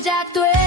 시작돼